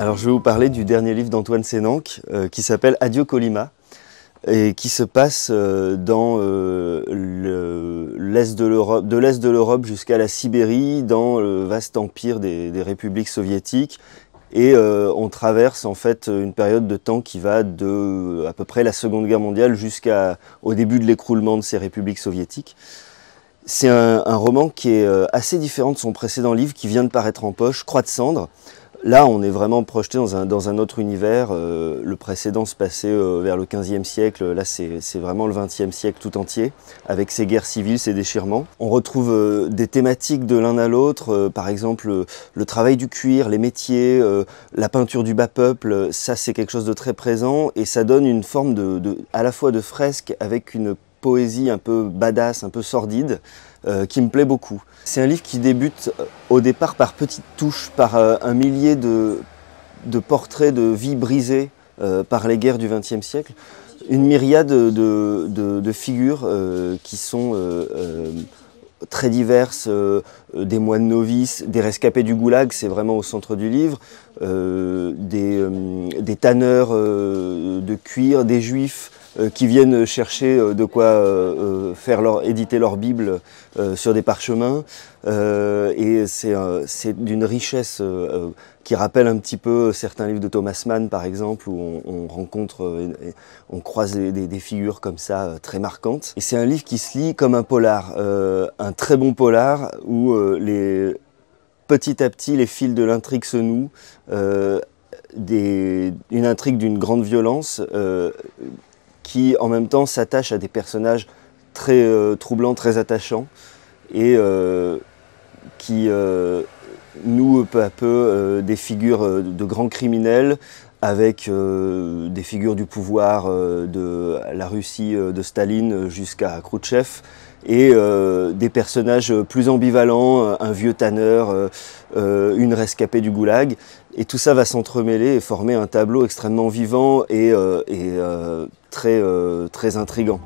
Alors je vais vous parler du dernier livre d'Antoine Sénanque qui s'appelle Adieu Colima et qui se passe dans l'est de l'Europe jusqu'à la Sibérie, dans le vaste empire des républiques soviétiques. Et on traverse en fait une période de temps qui va de à peu près la Seconde Guerre mondiale jusqu'au début de l'écroulement de ces républiques soviétiques. C'est un roman qui est assez différent de son précédent livre qui vient de paraître en poche, Croix de cendre. Là, on est vraiment projeté dans un autre univers. Le précédent se passait vers le XVe siècle. Là, c'est vraiment le XXe siècle tout entier, avec ses guerres civiles, ses déchirements. On retrouve des thématiques de l'un à l'autre. Par exemple, le travail du cuir, les métiers, la peinture du bas peuple. Ça, c'est quelque chose de très présent. Et ça donne une forme à la fois de fresque avec une poésie un peu badass, un peu sordide, qui me plaît beaucoup. C'est un livre qui débute au départ par petites touches, par un millier de portraits de vies brisées par les guerres du XXe siècle. Une myriade de figures qui sont très diverses, des moines novices, des rescapés du goulag, c'est vraiment au centre du livre, des tanneurs de cuir, des juifs qui viennent chercher de quoi éditer leur Bible sur des parchemins. Et c'est d'une richesse qui rappelle un petit peu certains livres de Thomas Mann, par exemple, où on rencontre, on croise des figures comme ça très marquantes. Et c'est un livre qui se lit comme un polar, un très bon polar où petit à petit les fils de l'intrigue se nouent, une intrigue d'une grande violence qui en même temps s'attache à des personnages très troublants, très attachants et qui nouent peu à peu des figures de grands criminels avec des figures du pouvoir de la Russie de Staline jusqu'à Khrouchtchev et des personnages plus ambivalents, un vieux tanneur, une rescapée du goulag. Et tout ça va s'entremêler et former un tableau extrêmement vivant et très intriguant.